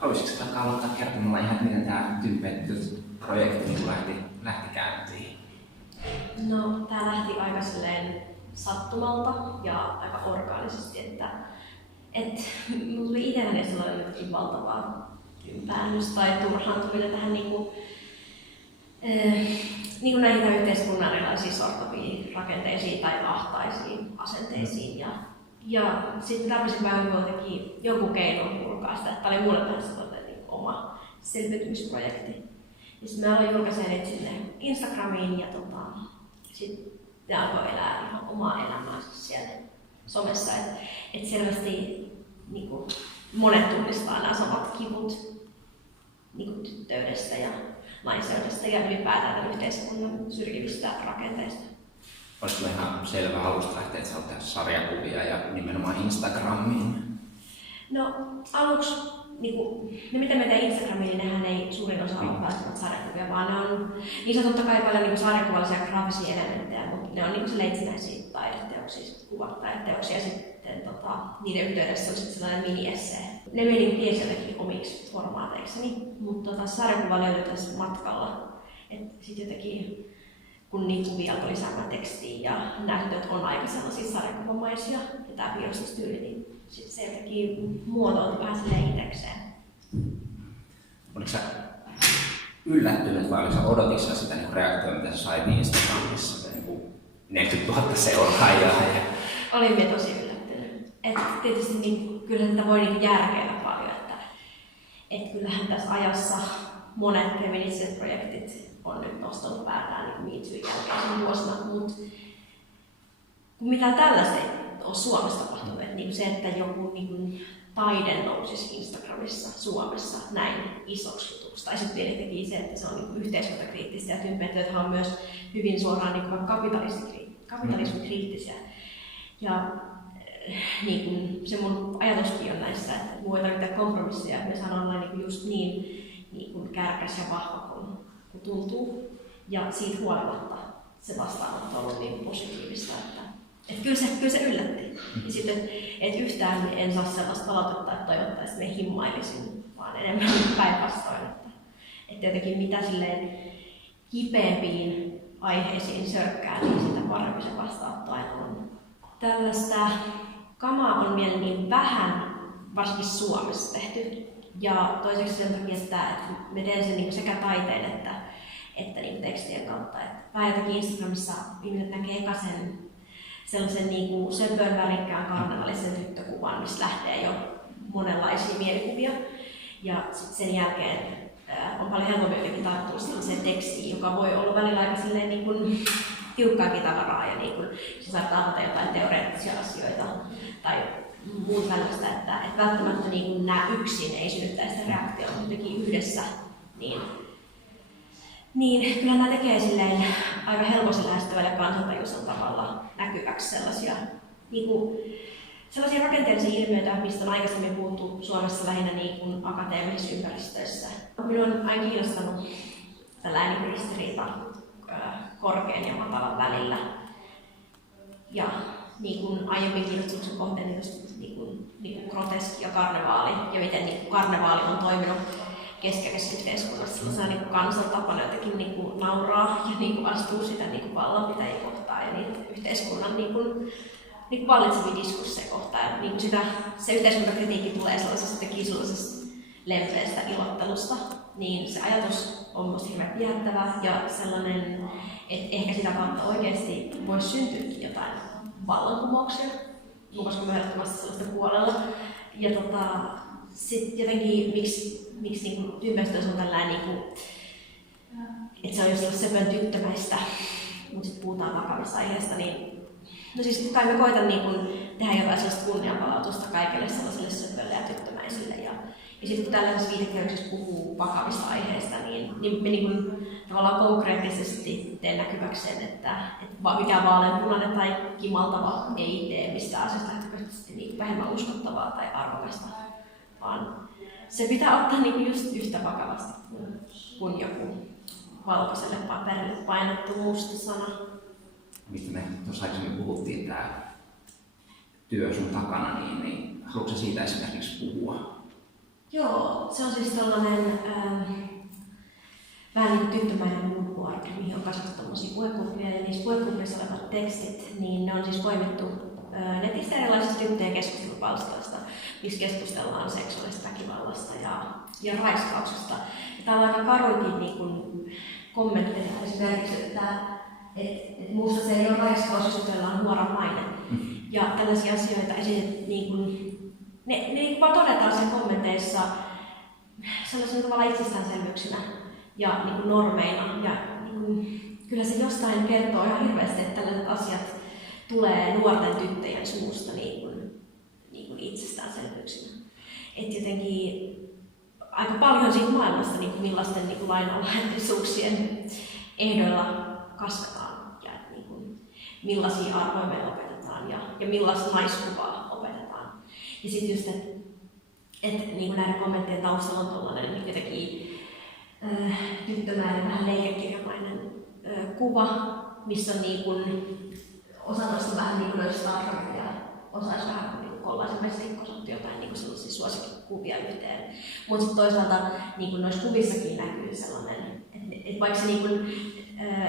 Haluaisitko aloittaa kertomalla ihan, miten tämä projekti lähti käyntiin? No, tämä lähti aika sattumalta ja aika orgaanisesti, että minulla tuli itselläni sellainen jotenkin valtavaa ympäännys tai turhaantuminen tähän näihin yhteiskunnan erilaisiin sortaviin rakenteisiin tai ahtaisiin asenteisiin. Ja sitten tarvitsin vähän jonkun keinon purkaa sitä, että tämä oli mulle vähän sellainen oma selviytymisprojekti. Ja sitten mä aloin julkaiseen sinne Instagramiin ja sitten ne alkoi elää ihan omaa elämäänsä siellä somessa. Et selvästi monet tunnistaa nämä samat kivut tyttöydestä ja naiseudesta ja ylipäätään tämän yhteiskunnan syrjivistä rakenteista. Olisiko ihan selvä alusta lähteä, että sä olet tehdä sarjakuvia ja nimenomaan Instagramiin? No aluksi, ne mitä me teemme Instagramiin, niin nehän ei suurin osa ole välttämättä sarjakuvia, vaan ne on niissä on totta kai paljon sarjakuvallisia graafisia elementtejä, mutta ne on itsenäisiä taideteoksia, kuvataideteoksia ja sitten niiden yhteydessä on sitten sellainen mini-essee. Ne meni ties jotenkin omiksi formaateiksi, mutta sarjakuva löytyi tässä matkalla. Sitten jotenkin kun niitä kuvia alkoi lisäämään tekstiin ja näytöt on aika sellaisia sarjakuvamaisia ja tämä piirustustyyli, niin sitten se jotenkin muotoutui vähän silleen itsekseen. Oliko sä yllättynyt vai odotit sä sitä reaktiota, mitä sä sait Instagramissa, 40 000 seuraajaa? Olin minä tosi yllättynyt. Tietysti kyllä sitä voi järkeillä paljon, että kyllähän tässä ajassa monet feministiset projektit on nyt nostanut päätään Me Toon jälkeen vuosina, mutta mitään tällaista ei ole Suomessa tapahtunut. Se, että joku taide nousisi Instagramissa Suomessa näin isoksi jutuksi. Tai sitten tietenkin se, että se on yhteiskuntakriittistä ja tyyppejä on myös hyvin suoraan kapitalismikriittisiä. Ja se mun ajatuskin on näissä, että voi tarvita kompromisseja, että me saadaan just niin kärkäs ja vahva kun tuntuu. Ja siitä huolimatta se vastaanotto on ollut niin positiivista, että kyllä se yllätti. Ja sitten, että yhtään en saa sellaista palautetta, että toivottavasti että me himmailisin, vaan enemmän päinvastoin. Että jotenkin mitä silleen kipeämpiin aiheisiin sörkkää, niin sitä paremmin se vastaanotto aina on. Tällaista kamaa on vielä niin vähän, varsinkin Suomessa tehty. Ja toiseksi sen takia, että me teen sen sekä taiteen että tekstien kautta. Vähän jotenkin Instagramissa ihmiset näkee eka sellaisen söpön värikkään karnevallisen tyttökuvan, missä lähtee jo monenlaisia mielikuvia. Ja sitten sen jälkeen on paljon helpompi jotenkin tarttua sellaiseen tekstiin, joka voi olla välillä aika tiukkaakin tavaraa ja se saattaa avata jotain teoreettisia asioita tai muut tällaista, että välttämättä nämä yksin ei synnyttäisi sitä reaktiota, mutta jotenkin yhdessä, niin kyllä nämä tekee aika helposti lähestyvällä kansantajuisella tavalla näkyväksi sellaisia rakenteellisia ilmiöitä, mistä on aikaisemmin puhuttu Suomessa lähinnä akateemisissa ympäristöissä. Minua on aina kiinnostanut tällainen ristiriita korkean ja matalan välillä. Ja aiemmin kiinnostuksen kohteen groteski ja karnevaali ja miten karnevaali on toiminut keskeisessä yhteiskunnassa sellaisena kansantapana jotenkin nauraa ja astuu sitä vallanpitäjiä kohtaan ja niitä yhteiskunnan vallitsevia diskursseja kohtaan. Se yhteiskuntakritiikki tulee sellaisesta lempeästä ilottelusta, niin se ajatus on minusta hirveän viehättävä ja sellainen, että ehkä sitä kautta oikeasti voisi syntyä jotain vallankumouksia, koska me ehdottomasti sellaista puolella. Ja sitten jotenkin, miksi ympäristössä on tällainen, että se on just söpön tyttömäistä, mutta sitten puhutaan vakavista aiheista, niin no siis kai me koitan tehdä jotain sellaista kunnianpalautusta kaikille sellaisille söpöille ja tyttömäisille. Ja Ja sitten kun tällaisessa viitekehyksessä puhuu vakavista aiheista, niin me niin kuin tavallaan konkreettisesti teen näkyväkseen, että mikään vaaleanpunainen tai kimaltava ei tee mistään asiasta lähtökohtaisesti niin vähemmän uskottavaa tai arvokasta, vaan se pitää ottaa niin kuin just yhtä vakavasti kuin joku valkoiselle paperille painettu musta sana. Mistä me tuossa aikaisemmin puhuttiin, tämä työ sun takana, niin haluatko siitä esimerkiksi puhua? Joo, se on siis tällainen vähän niin kuin tyttömäinen moodboard, mihin on kasvattu tämmöisiä puhekuvia, ja niissä puhekuvissa olevat tekstit, niin ne on siis poimittu netistä erilaisista tyttöjen keskustelupalstoista, missä keskustellaan seksuaalisesta väkivallasta ja raiskauksesta. Ja täällä on aika karuikin niin kuin kommentteja esimerkiksi, että musta se ei ole raiskaus, jos jutellaan nuoran mainen. Ja tällaisia asioita esitetään, niin kuin, ne vaan todetaan sen kommenteissa sellaisena tavalla itsestäänselvyyksinä ja niin kuin normeina. Ja niin kuin, kyllä se jostain kertoo ihan hirveästi, että tällaiset asiat tulee nuorten tyttöjen suusta niin kuin itsestäänselvyyksinä. Että jotenkin aika paljon siitä maailmasta, niin kuin millaisten niin kuin lainalaisuuksien ehdoilla kasvetaan ja niin kuin, millaisia arvoja me opetetaan ja millaista naiskuvaa opetetaan. Ja sitten just, että niin kuin näiden kommenttien taustalla on tuollainen jotenkin tyttömäinen, vähän leikekirjamainen kuva, missä on niin kuin, osa tuosta vähän niin kuin Star ja osa olisi vähän niin kuin kollaisen mestikkosotti jotain niin kuin sellaisia suosikkikuvia yhteen. Mutta sitten toisaalta niin kuin noissa kuvissakin näkyy sellainen, että vaikka se niin kuin,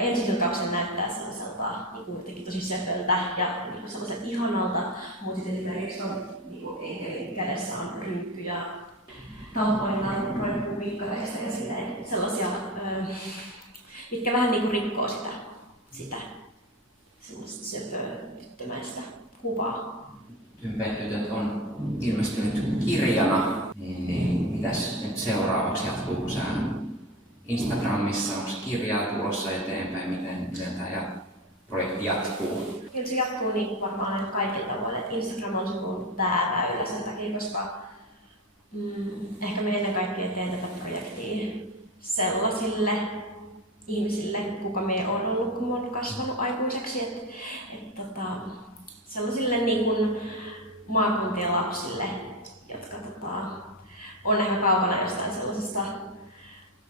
ensitilkauksen näyttää sellaiselta niin kuin jotenkin tosi söpöltä ja niin kuin sellaiselta ihanalta, mutta sitten esimerkiksi on niin kuin enkelin kädessä on rynkky ja tampoina roikkuu viikkareista ja silleen sellaisia, mitkä vähän niin kuin rikkoo sitä sellaista söpötyttömäistä kuvaa. Tympetytöt on ilmestynyt kirjana, niin mitäs nyt seuraavaksi jatkuu? Sä Instagramissa onko kirjaa tulossa eteenpäin, miten tämä projekti jatkuu? Kyllä se jatkuu niin varmaan kaikilla tavoilla. Instagram on se mun väylä sen takia, koska ehkä me ennen kaikkea teen tätä projektia sellaisille ihmisille, kuka me on ollut, kun me on kasvanut aikuiseksi. Sellaisille niin kuin maakuntien lapsille, jotka on ehkä kaukana jostain sellaisesta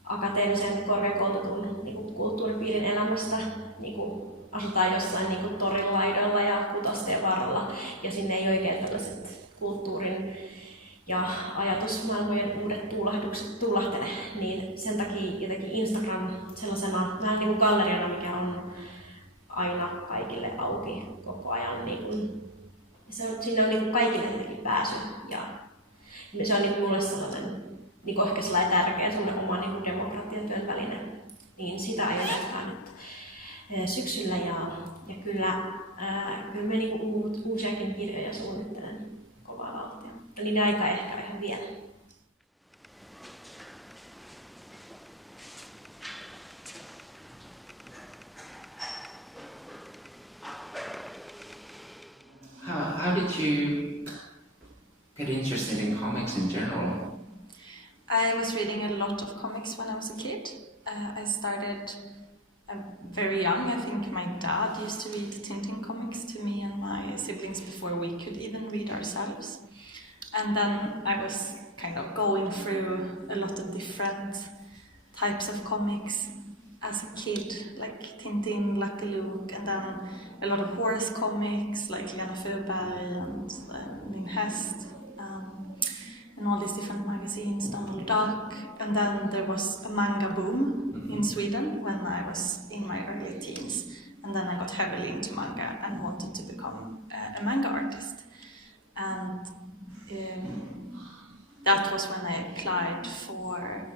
akateemisen korkeakoulutetun niin kulttuuripiirin elämästä. Niin kuin asutaan jossain niin kuin torin laidoilla ja kutosteen varrella ja sinne ei oikein tällaiset kulttuurin ja ajatusmaailmojen uudet tuulahdukset tuulahtele. Niin sen takia jotenkin Instagram sellaisena vähän niin kuin galleriana, mikä on aina kaikille auki koko ajan. Niin kuin, sinne on niin kuin kaikille pääsy ja se on niin kuin mulle sellainen niin ehkä sellainen tärkeä sellainen oma niin demokratiatyön väline, niin sitä aion jatkaa nyt syksyllä ja kyllä me niin uusiakin kirjoja suunnittelen kovaa vauhtia, mutta niiden aika ehkä ihan vielä. How did you get interested in comics in general? I was reading a lot of comics when I was a kid. I started very young. I think my dad used to read Tintin comics to me and my siblings before we could even read ourselves. And then I was kind of going through a lot of different types of comics as a kid, like Tintin, Lucky Luke, and then a lot of horse comics like Lena Furberg and Min Häst. And all these different magazines, Donald Duck, and then there was a manga boom in Sweden when I was in my early teens, and then I got heavily into manga and wanted to become a manga artist. And that was when I applied for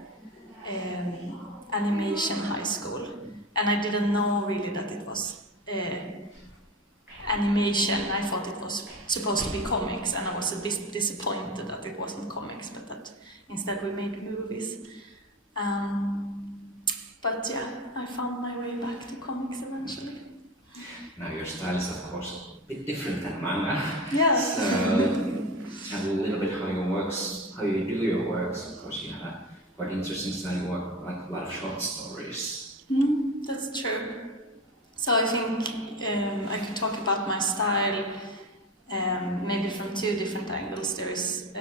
animation high school, and I didn't know really that it was animation. I thought it was supposed to be comics, and I was a bit disappointed that it wasn't comics, but that instead we made movies. But yeah, I found my way back to comics eventually. Now your style is of course a bit different than manga. Yeah. So tell a little bit how your works how you do your works. Of course, you have a quite interesting style. You work like a lot of short stories. That's true. So I think I could talk about my style maybe from two different angles. There is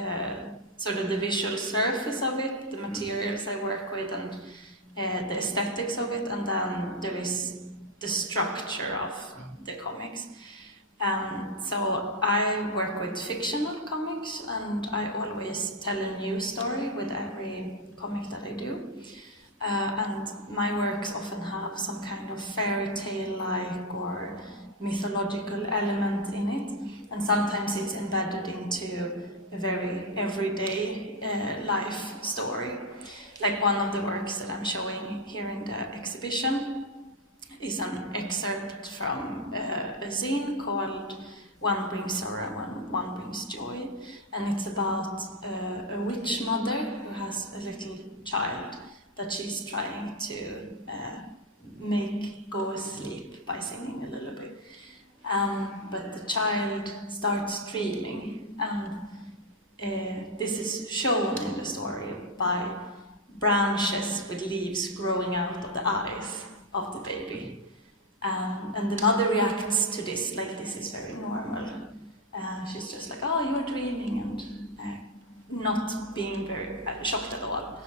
sort of the visual surface of it, the materials I work with, and the aesthetics of it, and then there is the structure of the comics. So I work with fictional comics, and I always tell a new story with every comic that I do. And my works often have some kind of fairy tale-like or mythological element in it, and sometimes it's embedded into a very everyday life story. Like one of the works that I'm showing here in the exhibition is an excerpt from a zine called One Brings Sorrow and One Brings Joy, and it's about a witch mother who has a little child that she's trying to make go asleep by singing a lullaby. But the child starts dreaming, and this is shown in the story by branches with leaves growing out of the eyes of the baby. And the mother reacts to this like this is very normal. She's just like, oh, you're dreaming, and not being very shocked at all.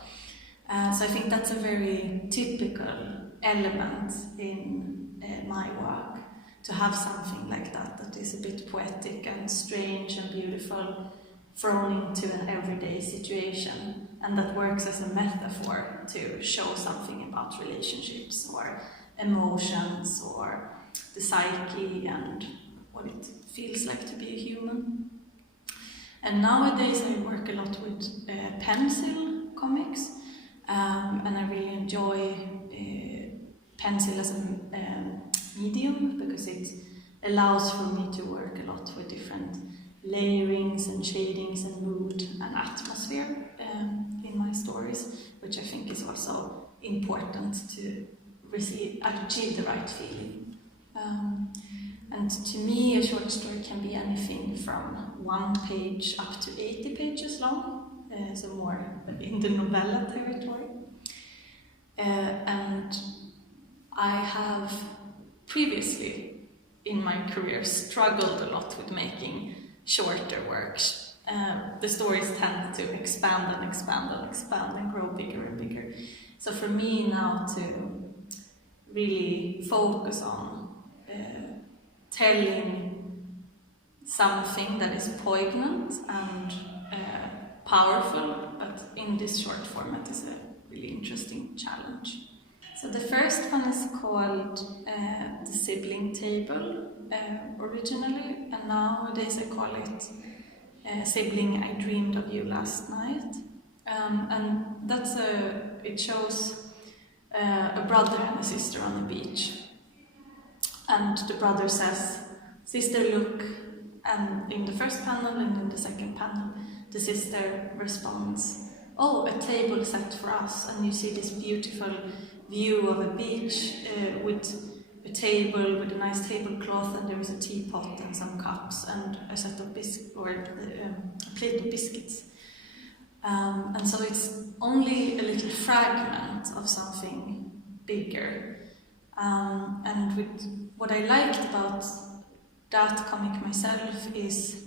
So I think that's a very typical element in my work, to have something like that is a bit poetic and strange and beautiful, thrown into an everyday situation, and that works as a metaphor to show something about relationships or emotions or the psyche and what it feels like to be a human. And nowadays I work a lot with pencil comics, and I really enjoy pencil as a medium because it allows for me to work a lot with different layerings and shadings and mood and atmosphere in my stories, which I think is also important to achieve the right feeling. And to me, a short story can be anything from 1 page up to 80 pages long, so more in the novella territory. And I have previously in my career struggled a lot with making shorter works. The stories tend to expand and expand and expand and grow bigger and bigger. So for me now to really focus on telling something that is poignant and powerful, but in this short format is a really interesting challenge. So the first one is called The Sibling Table originally, and nowadays I call it Sibling, I Dreamed of You Last Night. And that's it shows a brother and a sister on the beach. And the brother says, "Sister, look," and in the first panel and in the second panel, the sister responds, "Oh, a table set for us," and you see this beautiful view of a beach with a table with a nice tablecloth, and there is a teapot and some cups and a set of a plate of biscuits. And so it's only a little fragment of something bigger. And with what I liked about that comic myself is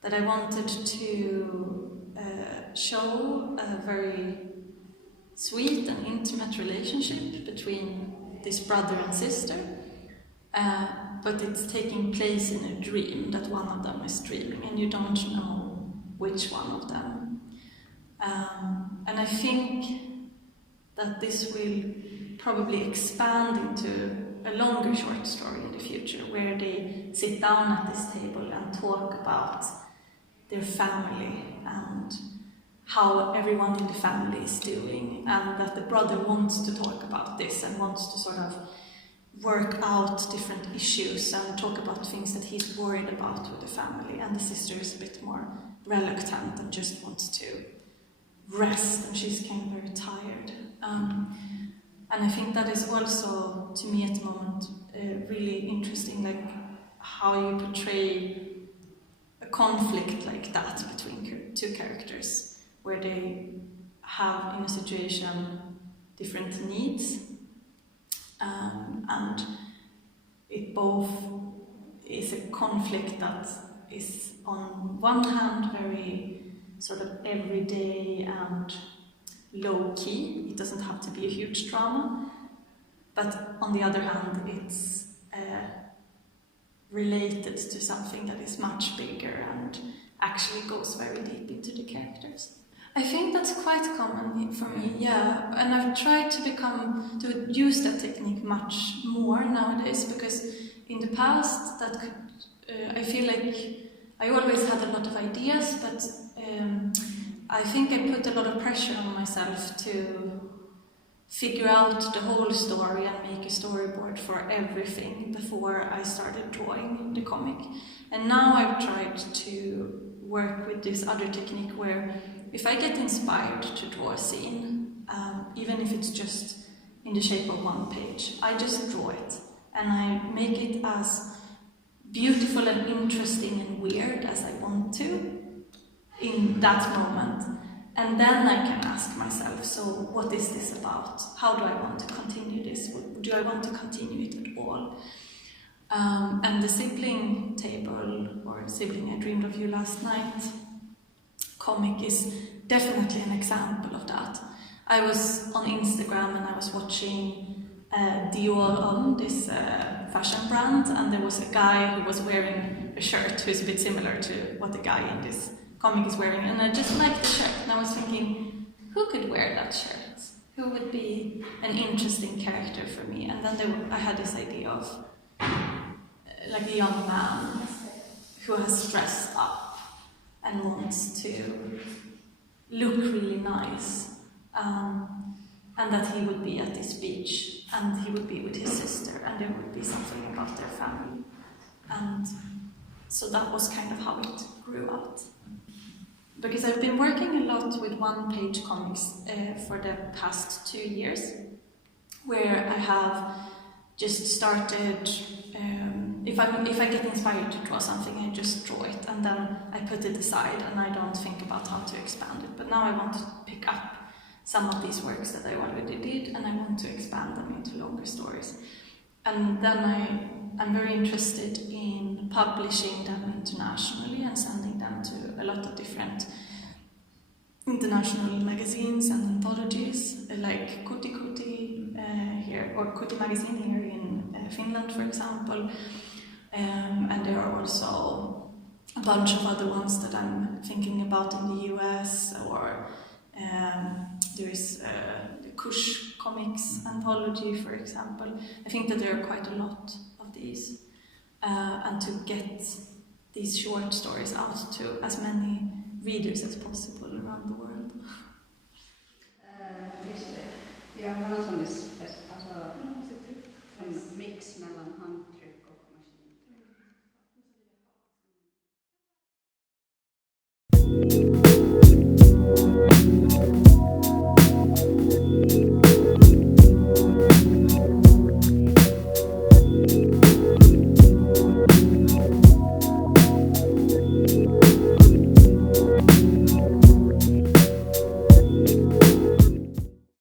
that I wanted to show a very sweet and intimate relationship between this brother and sister, but it's taking place in a dream, that one of them is dreaming and you don't know which one of them. And I think that this will probably expand into a longer short story in the future, where they sit down at this table and talk about their family and how everyone in the family is doing, and that the brother wants to talk about this and wants to sort of work out different issues and talk about things that he's worried about with the family, and the sister is a bit more reluctant and just wants to rest, and she's kind of very tired. And I think that is also, to me at the moment, really interesting, like how you portray a conflict like that between two characters, where they have in a situation different needs, and it both is a conflict that is on one hand very sort of everyday and low-key. It doesn't have to be a huge drama, but on the other hand it's related to something that is much bigger and actually goes very deep into the characters. I think that's quite common for me, yeah, and I've tried to use that technique much more nowadays, because in the past I feel like I always had a lot of ideas, but I think I put a lot of pressure on myself to figure out the whole story and make a storyboard for everything before I started drawing the comic. And now I've tried to work with this other technique where if I get inspired to draw a scene, even if it's just in the shape of one page, I just draw it and I make it as beautiful and interesting and weird as I want to in that moment. And then I can ask myself, so what is this about? How do I want to continue this? Do I want to continue it at all? And the sibling table, or Sibling I Dreamed of You Last Night comic is definitely an example of that. I was on Instagram and I was watching Dior, this fashion brand, and there was a guy who was wearing a shirt who's a bit similar to what the guy in this comic is wearing, and I just liked the shirt, and I was thinking, who could wear that shirt? Who would be an interesting character for me? And then I had this idea of like a young man who has dressed up and wants to look really nice, and that he would be at this beach, and he would be with his sister, and there would be something about their family. And so that was kind of how it grew out. Because I've been working a lot with one-page comics for the past 2 years, where I have just started, if I get inspired to draw something, I just draw it, and then I put it aside and I don't think about how to expand it. But now I want to pick up some of these works that I already did, and I want to expand them into longer stories. And then I'm very interested in publishing them internationally and sending them to a lot of different international magazines and anthologies, like Kuti here, or Kuti magazine here in Finland, for example. And there are also a bunch of other ones that I'm thinking about in the US, or there is the Kush Comics anthology, for example. I think that there are quite a lot of these, and to get these short stories out to as many readers as possible around the world. Ja, mä